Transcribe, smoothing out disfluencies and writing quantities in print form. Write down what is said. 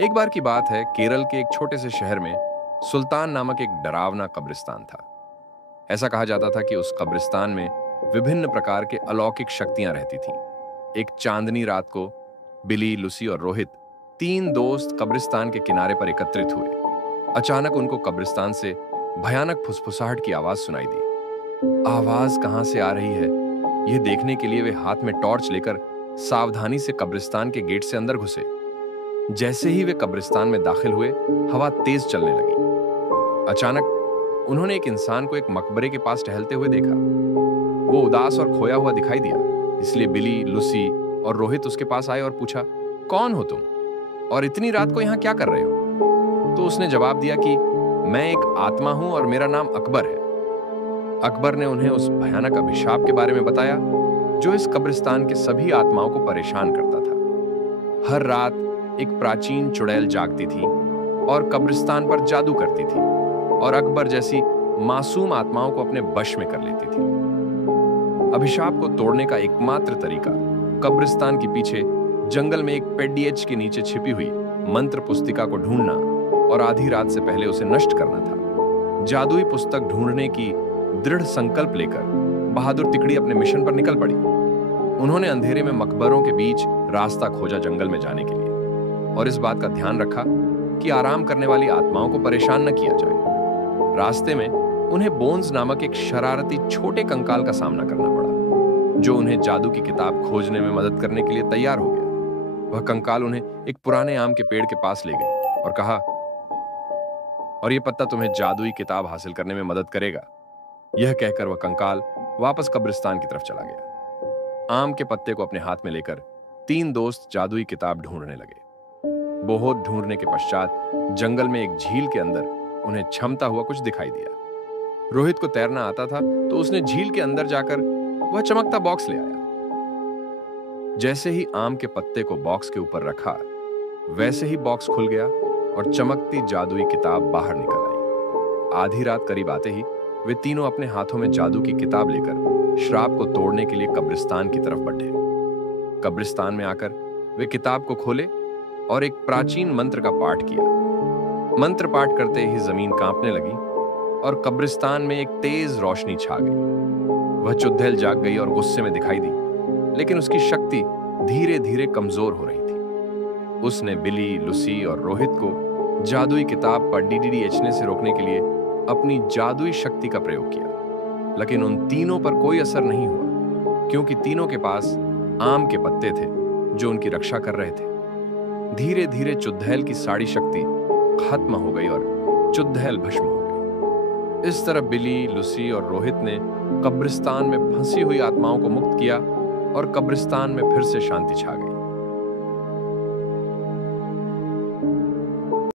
एक बार की बात है, केरल के एक छोटे से शहर में सुल्तान नामक एक डरावना कब्रिस्तान था। ऐसा कहा जाता था कि उस कब्रिस्तान में विभिन्न प्रकार के अलौकिक शक्तियां रहती थीं। एक चांदनी रात को बिली, लुसी और रोहित, तीन दोस्त कब्रिस्तान के किनारे पर एकत्रित हुए। अचानक उनको कब्रिस्तान से भयानक फुसफुसाहट की आवाज सुनाई दी। आवाज कहां से आ रही है, यह देखने के लिए वे हाथ में टॉर्च लेकर सावधानी से कब्रिस्तान के गेट से अंदर घुसे। जैसे ही वे कब्रिस्तान में दाखिल हुए, हवा तेज चलने लगी। अचानक उन्होंने एक इंसान को एक मकबरे के पास टहलते हुए देखा। वो उदास और खोया हुआ दिखाई दिया, इसलिए बिली, लुसी और रोहित उसके पास आए और पूछा, कौन हो तुम और इतनी रात को यहां क्या कर रहे हो? तो उसने जवाब दिया कि मैं एक आत्मा हूं और मेरा नाम अकबर है। अकबर ने उन्हें उस भयानक अभिशाप के बारे में बताया जो इस कब्रिस्तान के सभी आत्माओं को परेशान करता था। हर रात एक प्राचीन चुड़ैल जागती थी और कब्रिस्तान पर जादू करती थी और अकबर जैसी मासूम आत्माओं को अपने वश में कर लेती थी। अभिशाप को तोड़ने का एकमात्र तरीका कब्रिस्तान के पीछे जंगल में एक पेडिएच के नीचे छिपी हुई मंत्र पुस्तिका को ढूंढना और आधी रात से पहले उसे नष्ट करना था। जादुई पुस्तक ढूंढने की दृढ़ संकल्प लेकर बहादुर तिकड़ी अपने मिशन पर निकल पड़ी। उन्होंने अंधेरे में मकबरों के बीच रास्ता खोजा जंगल में जाने के लिए और इस बात का ध्यान रखा कि आराम करने वाली आत्माओं को परेशान न किया जाए। रास्ते में उन्हें बोन्स नामक एक शरारती छोटे कंकाल का सामना करना पड़ा, जो उन्हें जादू की किताब खोजने में मदद करने के लिए तैयार हो गया। वह कंकाल उन्हें एक पुराने आम के पेड़ के पास ले गई और कहा, और यह पत्ता तुम्हें जादुई किताब हासिल करने में मदद करेगा। यह कहकर वह कंकाल वापस कब्रिस्तान की तरफ चला गया। आम के पत्ते को अपने हाथ में लेकर तीन दोस्त जादुई किताब ढूंढने लगे। बहुत ढूंढने के पश्चात जंगल में एक झील के अंदर उन्हें छमता हुआ कुछ दिखाई दिया। रोहित को तैरना आता था, तो उसने झील के अंदर जाकर वह चमकता बॉक्स ले आया। जैसे ही आम के पत्ते को बॉक्स के ऊपर रखा, वैसे ही बॉक्स खुल गया और चमकती जादुई किताब बाहर निकल आई। आधी रात करीब आते ही वे तीनों अपने हाथों में जादू की किताब लेकर श्राप को तोड़ने के लिए कब्रिस्तान की तरफ बढ़े। कब्रिस्तान में आकर वे किताब को खोले और एक प्राचीन मंत्र का पाठ किया। मंत्र पाठ करते ही जमीन कांपने लगी और कब्रिस्तान में एक तेज रोशनी छा गई। वह चुड़ैल जाग गई और गुस्से में दिखाई दी, लेकिन उसकी शक्ति धीरे धीरे कमजोर हो रही थी। उसने बिली, लुसी और रोहित को जादुई किताब पर डीडीएचने से रोकने के लिए अपनी जादुई शक्ति का प्रयोग किया, लेकिन उन तीनों पर कोई असर नहीं हुआ, क्योंकि तीनों के पास आम के पत्ते थे जो उनकी रक्षा कर रहे थे। धीरे धीरे चुड़ैल की सारी शक्ति खत्म हो गई और चुड़ैल भस्म हो गई। इस तरह बिली, लुसी और रोहित ने कब्रिस्तान में फंसी हुई आत्माओं को मुक्त किया और कब्रिस्तान में फिर से शांति छा गई।